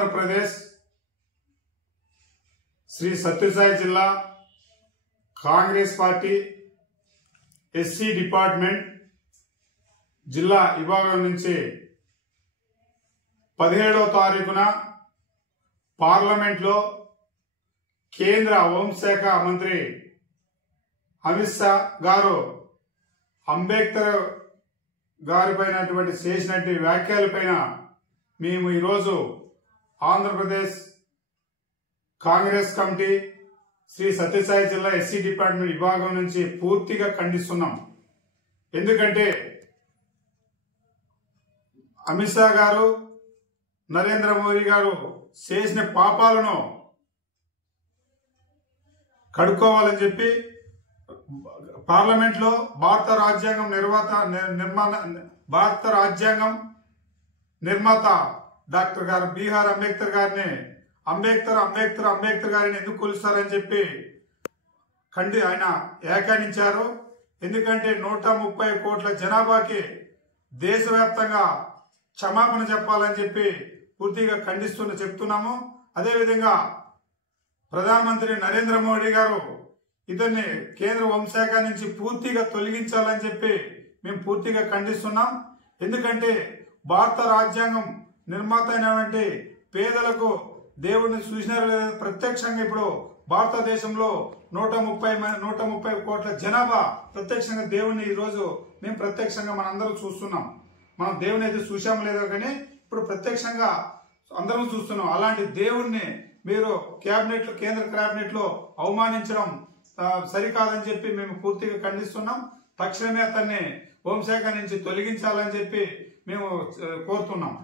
ఆంధ్రప్రదేశ్ శ్రీ సత్యసాయి జిల్లా Congress party SC department జిల్లా విభాగం నుంచి 17వ తారీఖున పార్లమెంట్లో కేంద్ర హోంశాఖ మంత్రి అమిత్ షా గారు అంబేద్కర్ గారిపైన చేసినటువంటి వ్యాఖ్యలపైన మేము ఈరోజు ఆంధ్రప్రదేశ్ కాంగ్రెస్ కమిటీ శ్రీ సత్యసాయి జిల్లా ఎస్సీ డిపార్ట్మెంట్ విభాగం నుంచి పూర్తిగా ఖండిస్తున్నాం. ఎందుకంటే అమిత్ షా గారు నరేంద్ర మోదీ గారు చేసిన పాపాలను కడుక్కోవాలని చెప్పి పార్లమెంట్ లో భారత రాజ్యాంగం నిర్మాత డాక్టర్ గారు బిఆర్ అంబేద్కర్ గారిని అంబేద్కర్ గారిని ఎందుకు కొలుస్తారని చెప్పి ఆయన వ్యాఖ్యానించారు. ఎందుకంటే 130 కోట్ల జనాభాకి దేశవ్యాప్తంగా క్షమాపణ చెప్పాలని చెప్పి పూర్తిగా చెప్తున్నాము. అదేవిధంగా ప్రధానమంత్రి నరేంద్ర మోడీ గారు ఇతన్ని కేంద్ర హోంశాఖ నుంచి పూర్తిగా తొలగించాలని చెప్పి మేము పూర్తిగా ఖండిస్తున్నాం. ఎందుకంటే భారత రాజ్యాంగం నిర్మాత అయినటువంటి పేదలకు దేవుడిని చూసినారు లేదా ప్రత్యక్షంగా ఇప్పుడు భారతదేశంలో 130 కోట్ల జనాభా ప్రత్యక్షంగా దేవుడిని ఈ రోజు మేము ప్రత్యక్షంగా మనందరం చూస్తున్నాం. మనం దేవుని అయితే చూసాము లేదో కానీ ఇప్పుడు ప్రత్యక్షంగా అందరం చూస్తున్నాం. అలాంటి దేవుణ్ణి మీరు కేంద్ర కేబినెట్ లో అవమానించడం సరికాదని చెప్పి మేము పూర్తిగా ఖండిస్తున్నాం. తక్షణమే అతన్ని హోంశాఖ నుంచి తొలగించాలని చెప్పి మేము కోరుతున్నాం.